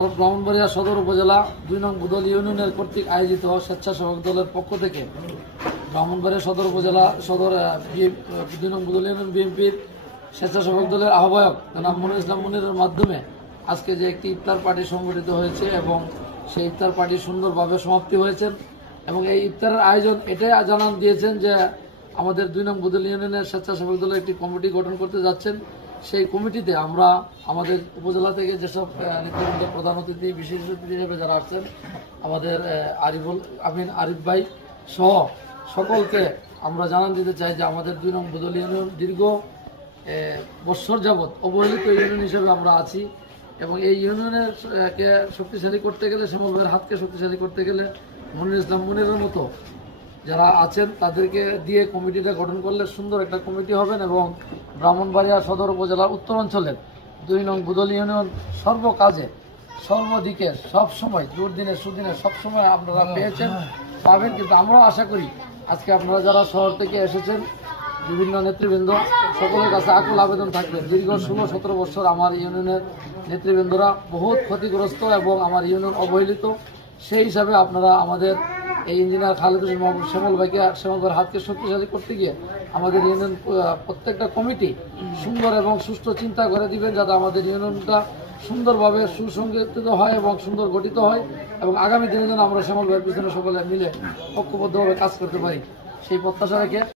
ব্রাহ্মণবাড়িয়া সদর উপজেলা ২ নং বুদল ইউনিয়নের কর্তৃক আয়োজিত স্বেচ্ছাসেবক দলের পক্ষ থেকে ব্রাহ্মণবাড়িয়া সদর উপজেলা ২ নং বুদল ইউনিয়ন বিএনপির স্বেচ্ছাসেবক দলের আহ্বায়ক জনাব মনিরুল ইসলাম মনিরের মাধ্যমে আজকে যে একটি ইফতার পার্টি সংগঠিত হয়েছে এবং সেই ইফতার পার্টি সুন্দরভাবে সমাপ্তি হয়েছে এবং এই ইফতারের আয়োজন এটাই জানান দিয়েছেন যে আমাদের ২ নং বুদল ইউনিয়নের স্বেচ্ছাসেবক দলের একটি কমিটি গঠন করতে যাচ্ছেন। সেই কমিটিতে আমরা আমাদের উপজেলা থেকে যেসব নেতৃবৃন্দ, প্রধান অতিথি, বিশেষ অতিথি হিসেবে যারা আসছেন, আমাদের আরিফ ভাই সহ সকলকে আমরা জানান দিতে চাই যে আমাদের ২ নং বুদল ইউনিয়ন দীর্ঘ বৎসর যাবৎ অবহেলিত ইউনিয়ন হিসেবে আমরা আছি এবং এই ইউনিয়নের কে শক্তিশালী করতে গেলে, শ্যামল ভাইয়ের হাতকে শক্তিশালী করতে গেলে মনিরুল ইসলাম মনিরের মতো যারা আছেন তাদেরকে দিয়ে কমিটিটা গঠন করলে সুন্দর একটা কমিটি হবেন এবং ব্রাহ্মণবাড়িয়া সদর উপজেলার উত্তরাঞ্চলের ২ নং বুদল ইউনিয়ন সর্বকাজে সর্বদিকে সবসময় দুর্দিনে সুদিনে সবসময় আপনারা পেয়েছেন, পাবেন। কিন্তু আমরাও আশা করি আজকে আপনারা যারা শহর থেকে এসেছেন, বিভিন্ন নেতৃবৃন্দ, সকলের কাছে আকুল আবেদন থাকবে। দীর্ঘ ১৬-১৭ বছর আমার ইউনিয়নের নেতৃবৃন্দরা বহুত ক্ষতিগ্রস্ত এবং আমার ইউনিয়ন অবহেলিত। সেই হিসাবে আপনারা আমাদের এই ইঞ্জিনিয়ার খালেদ হোসেন মোহাম্মদ শ্যামল ভাইয়ের হাতকে শক্তিশালী করতে গিয়ে আমাদের ইউনিয়ন প্রত্যেকটা কমিটি সুন্দর এবং সুষ্ঠু চিন্তা করে দিবেন যাতে আমাদের ইউনিয়নটা সুন্দরভাবে সুসংগঠিত হয় এবং সুন্দর গঠিত হয় এবং আগামী দিনে যেন আমরা শ্যামল ভাইয়ের পিছনে সকলে মিলে ঐক্যবদ্ধভাবে কাজ করতে পারি, সেই প্রত্যাশা রেখে